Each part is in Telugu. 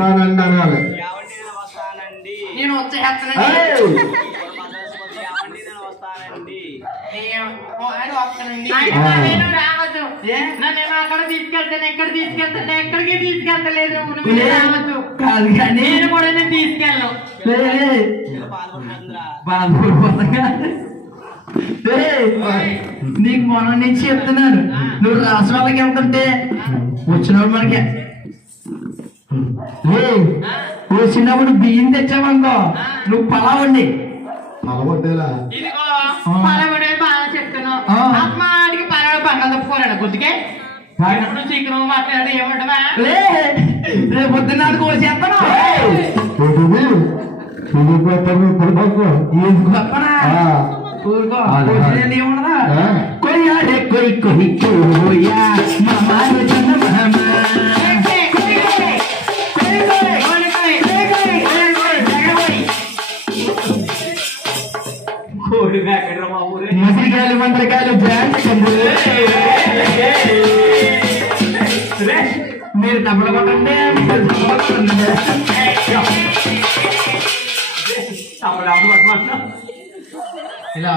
వస్తానండి అనాలి. నేను వచ్చేస్తానండి. నేను రావద్దు. నన్ను అక్కడ తీసుకెళ్తాను, ఎక్కడ తీసుకెళ్తాను, ఎక్కడికి తీసుకెళ్తలేదు. రావద్దు. నేను కూడా నేను తీసుకెళ్ళను. నీకు మొన్న నుంచి చెప్తున్నాను, నువ్వు రాష్ట్రాలకి వెళ్తుంటే వచ్చినప్పుడు మనకి వచ్చినప్పుడు బియ్యం తెచ్చావనుకో, నువ్వు పలావండి. పలవడ్డేలా ఇదిగో పలవడే బాగా చెప్తున్నావు. అమ్మాడికి పలవడ పండుగ తప్పుకోరాడు కొద్దిగా చికెన్ మాట్లాడి ఏమంటవా? రేపు పొద్దున్న కోసేస్తాను. ఏముండదా కొయ్యాడే కొయ్ కొయ్ కోయా మామాను చంద మహమా ముసిరికాయలు మంత్రకాయలు బ్రాండ్ మీరు తప్పలు కొట్టండి. ఇలా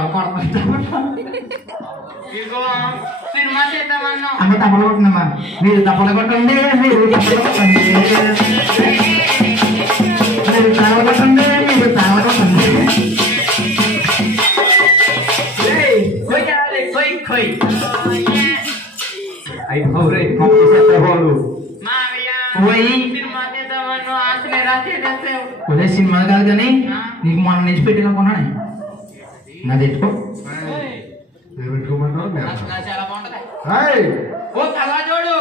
సినిమా చేద్దామన్నా అమ్మ తప్పలు కొట్టండమ్మా. మీరు తప్పలు కొట్టండి, మీరు తప్పలు కొట్టండి, మీరు తగలు కొట్టండి, మీరు తగలు కొట్టండి. ఒరే సినిమా కాదు కానీ నీకు మొన్న నుంచి పెట్టినకున్నాను నా తెచ్చుకో. చాలా బాగుంటది. ఓ అలా చూడు,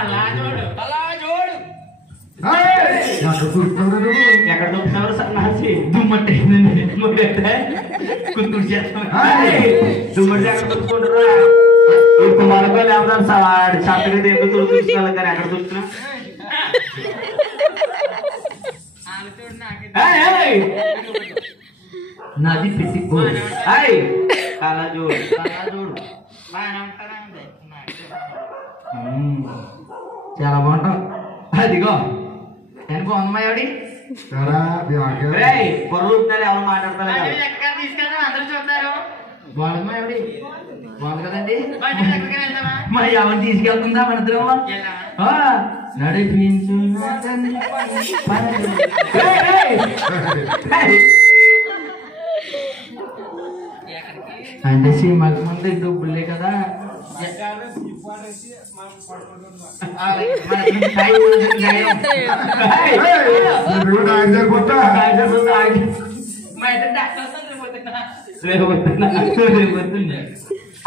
అలా చూడు, అలా చూడు. ఎక్కడ చూపుతున్నారు సన్నాసి? దుమ్మంటే కుతుడు చేస్తాను. దుమ్మడి ఎక్కడ చూసుకుంటారా? ఇప్పుడు మనకో లేకపోతే చక్కగా దేవుడు చూసుకోవాలి కానీ ఎక్కడ చూస్తున్నా నాది పెట్టుకో. అలా చూడు, అలా చూడు. చాలా బాగుంటావు. అదిగో నేను బాగుందమ్మాయి. పొరలు ఎవరు మాట్లాడతారు? తీసుకెళ్తాం, అందరూ చూస్తారు. బాగుందమ్మా ఎవడి బాగుంది కదండి. మరి ఎవరు తీసుకెళ్తుందా మన ఇద్దరు? నడిపించు అంటే సినిమాకి ముందు డబ్బులే కదా.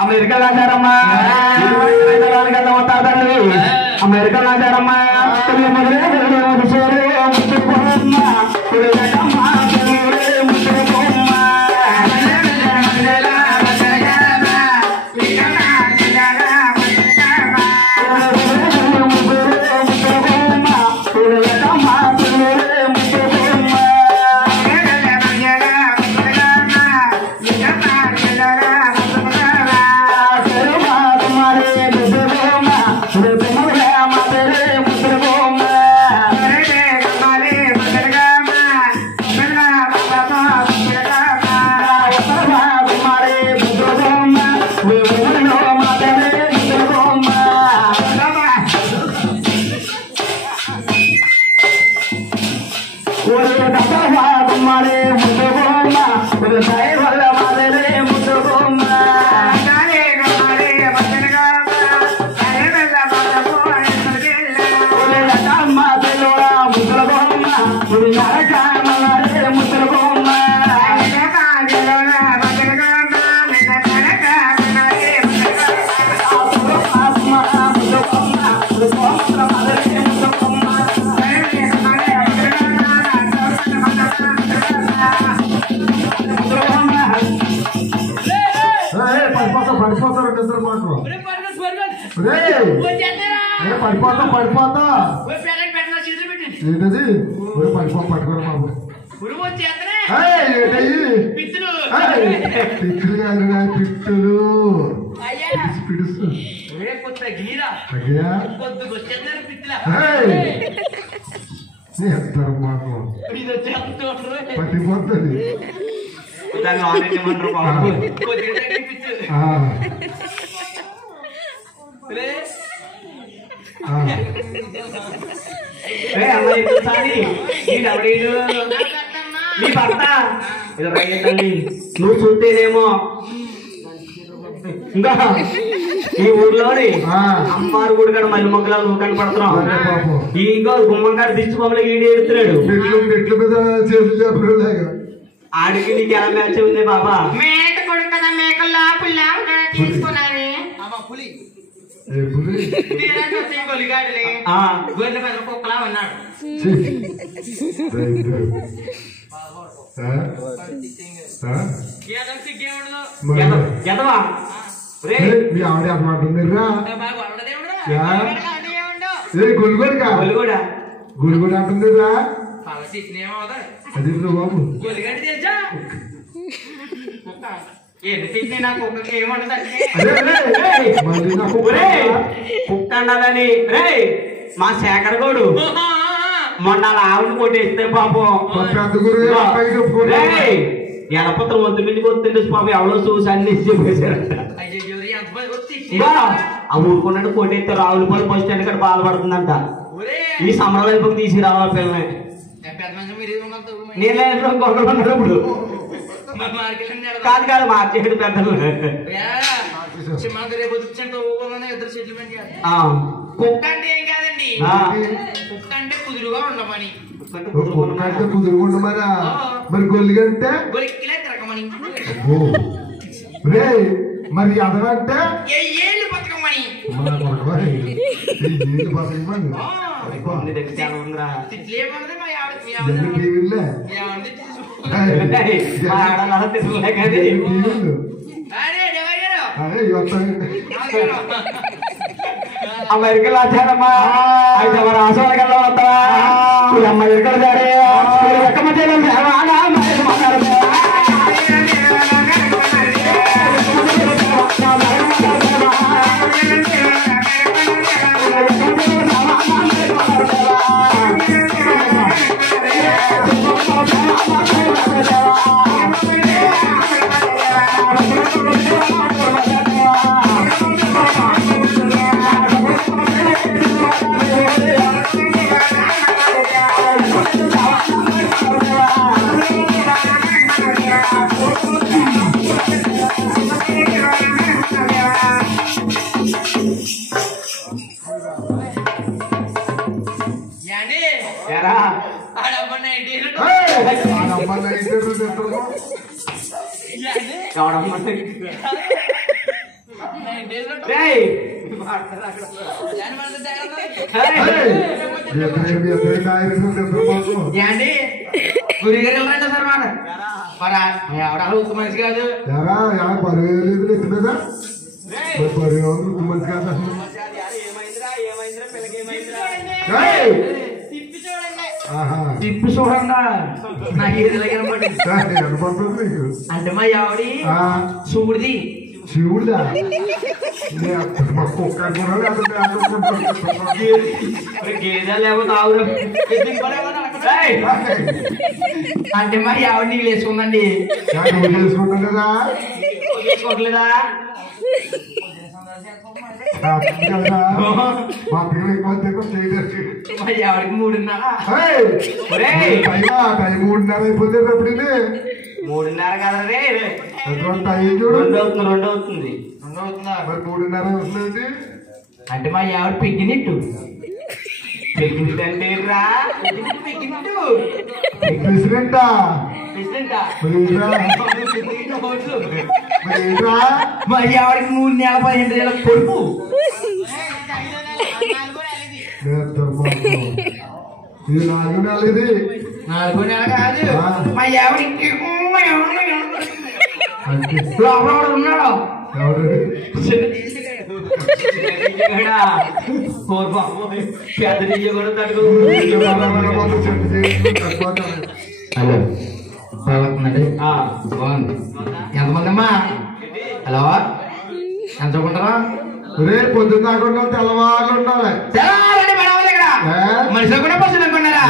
అమెరికా నాచారమ్మా, అమెరికా నాచారమ్మా. పడిపోతా పడిపోతా ఏంటది? పట్టుకోరా బాబు. పిట్టులు కాదు పిట్టులు పిడుస్తు చేస్తారు మాకు ఇది వచ్చేస్తుండ్రు. పట్టిపోతుంది దాన్ని ఆన్లైన్ ఇవ్వమంటారు బాబు. కొద్దిగా తగ్గిపించు. ఆ, రే, ఆ. అమ్మ ఎందుకు సారి నీడెవడీడు నా పెద్దమ్మ. నీ భర్త ఇది రైతండి నువ్వు చూస్తేనేమో ఇంకా ఈ ఊర్లోని ఆ. అమ్మారు గుడి కాడ మళ్ళీ మొక్కలు నువ్వు కనపడుతున్నావు. అరే పాపం. ఇంకో గుమ్మం కాడ దిచ్చు బొమ్మలు ఈడి ఎడుతున్నాడు. మెట్ల మీద చేతులు చెప్పలేగా ఆడికి నీకు ఎలా మ్యాచ్ ఉంది బాబా? మేక కొడుకు కదా, మేకల్లా పుల్లా తీసుకున్నాను. ఎప్పుడు తీరానికి వచ్చి గొలిగాడులే. ఆ, గొర్రెల పెద్ద కుక్కలా ఉన్నాడు. ఏదో సిగ్గేవాడు. ఎదవా రే మీ ఆవిడ అన్నమాట ఉందిరా బాగా ఉండదేవుడు. యా. అదేవుడు. ఏ గుల్గొడగా వాళ్ళు కూడా గుల్గొడ అంటుందిరా పల చిట్నేమో అవుతాడు. అది బాబు గొలిగాడు తెలుసా? కుక్క. ఏంటి తిట్టి నా కుక్కకి ఏమంటుందంటే అరే, అరే, మళ్ళీ నాకు ఒరే, కుక్క అన్నదని రే మా శేఖర్ గోడు మొన్న అలా ఆవును కొట్టేస్తే పాపం పెద్ద గురువు అబ్బాయి చెప్పుకోలేదు. ఎలపత్రం వద్దు మీద కొట్టిండు పాపం ఎవరో చూసి అన్ని చెప్పేశారంట. అయ్యో ఎంతమంది వచ్చి ఇంకా ఆ ఊరుకున్నట్టు కొట్టేస్తే రావులపల్లి బస్ స్టాండ్ ఇక్కడ బాధపడుతుందంట. ఒరే ఈ సమర వైపుకి తీసుకురావాలి పిల్లల్ని. పెద్ద మనిషి మీరు ఏమన్నారు? నేను గొడవలు ఉన్నప్పుడు మార్కెట్ కాదు కాదు మార్చేడు పెద్దలు. మనకు రేపు వచ్చేంత ఇద్దరు సెటిల్మెంట్ చేయాలి. ఆ, కుక్క అంటే ఏం కాదండి, ఆ, కుక్క అంటే కుదురుగా ఉండమని, కుక్క కుదురుకుండా మరి గొల్లిగంటే గొలిక్కిలే తిరగమని, రే మరి అదనంటే ఏళ్ళు బతకమని. నీ దగ్గర చాలా ఉందిరా. తిట్లేమన్నది మా ఆవిడ, మీ ఆవిడ టీవీలే మీ ఆవిడ తిట్టేసి మా ఆడవాళ్ళు అలా తిరగలే కానీ టీవీలు అరే ఎవరు అదే ఇవన్నీ అమెరికలో వచ్చారమ్మా. అయితే మరి ఆశోళకల్లో వస్తావా? అమెరికలు సరే ఎక్క మధ్య గురిగారు వెళ్ళండి సార్ మాట మరి ఆవిడ ఉత్త మనిషి కాదు. పర్వాలేదు ఎత్తు మీద పర్వాలేదు మంచి కాదు. తిప్పి చూడండి, తిప్పి చూడండి నాకు ఏది కనపడి కనపడుతుంది నీకు. అంటే మా ఆవిడి చూడిది శివుడా కుక్క గేదె లేకపోతే ఆవులు అంటే మా ఆవిడ నీళ్ళు వేసుకుందండి. చేసుకుంటాం కదా తీసుకోవట్లేదా? మా పిల్లలు ఎక్కువ చేయలేదు. మా ఆవిడకి 3:30. టైం 3:30 అయిపోతే అప్పుడు 3:30 కదా రే. టైం చూడు 2 అవుతుంది 2 అవుతుంది. మరి 3:30 వస్తుంది. అంటే మా ఆవిడ పెగ్గినట్టు ప్రెగ్నెంట్ అంటే రా ప్రెసిడెంటా ప్రెసిడెంటా మా ఆవిడకి 3 నెలల 15 నెలల కొడుకు. ఇది 4 నెలలు. ఇది 4 నెలలు కాదు. మా ఆవిడకి లోపల ఉన్నాడు ఎవరు పెద్ద నీళ్ళు కూడా తడుగు. హలో బాగుందండి, బాగుంది. ఎంతమంది అమ్మా? హలో ఎంత చదువుకుంటారా? రేపు పొద్దున్న దాకా తెల్లవారు ఉండాలి. తెల్లవారండి మన ఇక్కడ మనిషి కూడా పశువులు అనుకున్నారా?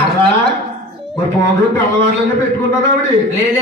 మరి పోగొట్టు తెల్లవారులనే పెట్టుకున్నది ఆవిడ. లేదే